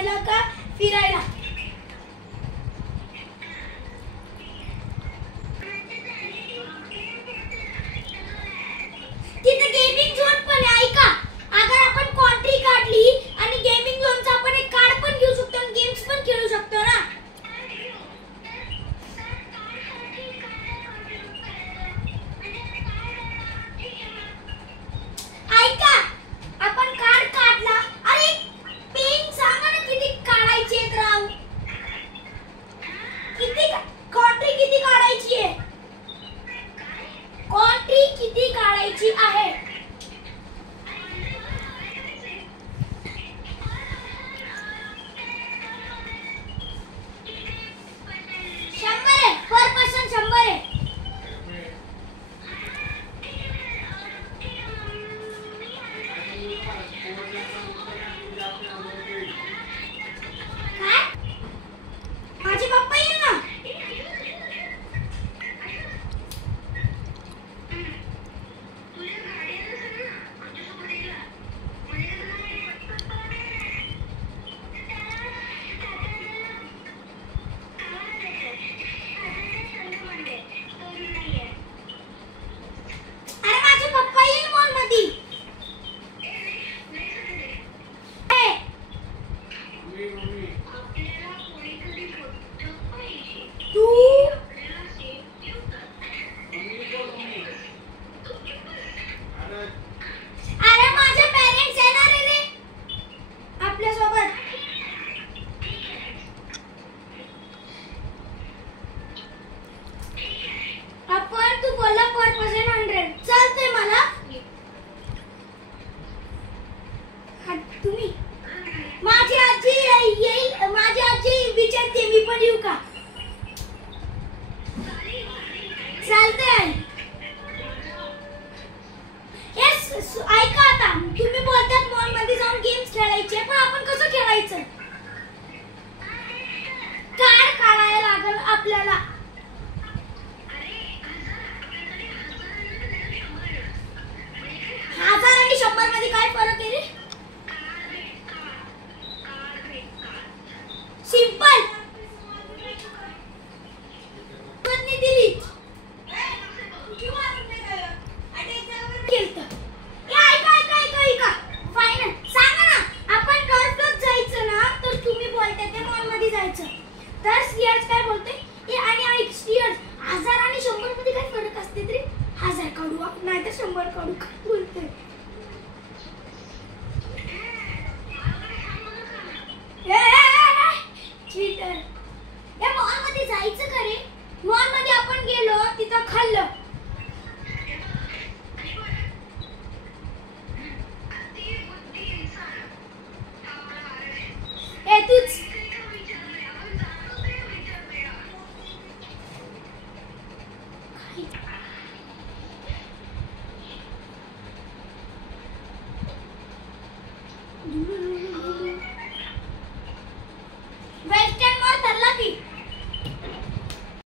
जेवायला का फिरायला? तिथे गेमिंग झोन पण आहे ऐका. अगर आपण कॉन्ट्री काढली आणि गेमिंग झोनचा आपण एक कार्ड पण घेऊ शकतो आणि गेम्स पण खेळू शकतो ना. ऐका आपण कार्ड काढला. अरे पेन सांगा ना किती काढायची आहे राव. किती कॉन्ट्री किती काढायची आहे? कॉन्ट्री किती काढायची आहे? 100 आहे. पर पर्सन 100 आहे. काय? माझे पप्पा येईल ना. अरे माझे पप्पा येईल मॉल मध्ये. तू अरे माझे पेरेंट्स येणार आहे रे आपल्या सोबत. आपण तू बोलला पर पर्सन 100 चालतंय मला. तुम्ही माझी आजी येईल. माझी आजी विचारते मी पण येऊ का? चालतंय. येस ऐका आता तुम्ही बोलतात मॉल मध्ये जाऊन गेम्स खेळायचे पण आपण कसं खेळायचं? कार्ड काढायला लागेल आपल्याला. 1000 आणि 100 मध्ये काय फरक आहे रे? सिंपल. कोणी दिली? खेळतं. ऐका फायनल सांगा ना. आपण टॉर्चला जायचं ना तर तुम्ही बोलते ते मॉल मध्ये जायचं. तर स्टिअर्स काय बोलते हे आणि ऐक स्टिअर्स 1000 आणि 100 मध्ये काय फरक असते तरी 1000 काढू नाही तर 100 काढू काय बोलते? चीटर. या मॉल मध्ये जायचं का रे? मॉल मध्ये आपण गेलो तिथं खाल्लं. ए तूच